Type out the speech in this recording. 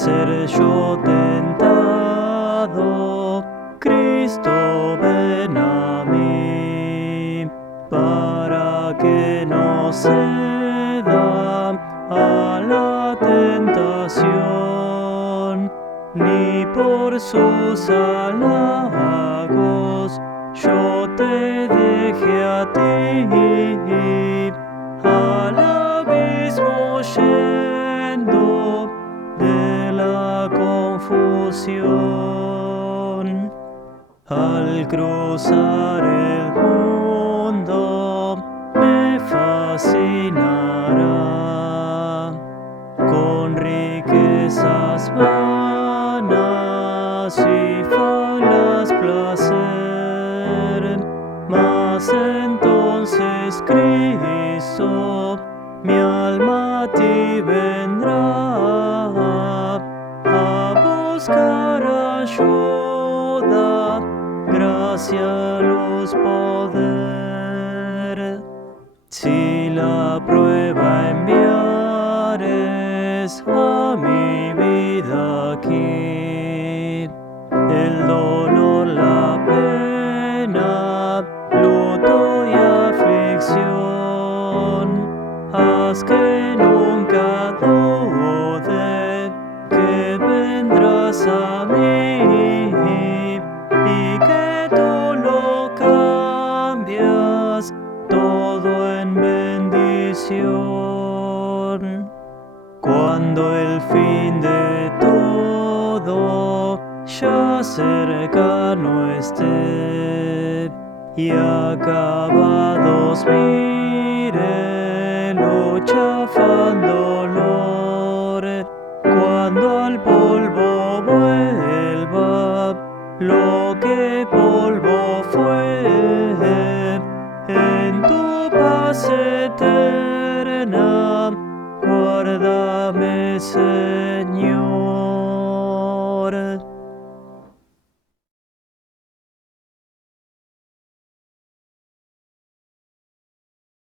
ser yo tentado, Cristo ven a mí, para que no ceda a la tentación, ni por sus halagos yo te deje a ti, al abismo yendo de la confusión. Al cruzar el mundo me fascinará con riquezas vanas y falaz placer, mas entonces Cristo mi alma a ti vendrá a buscar ayuda, gracia, luz, poder. Si la prueba enviares a mi vida aquí, el dolor, la pena, luto y aflicción, haz que nunca dude que vendrás a mí y que tú lo cambias todo en bendición. Cuando el fin de todo ya cercano esté y acabados mire lucha, afán, dolor, cuando al polvo vuelva lo que polvo fue, en tu paz eterna guárdame, Señor.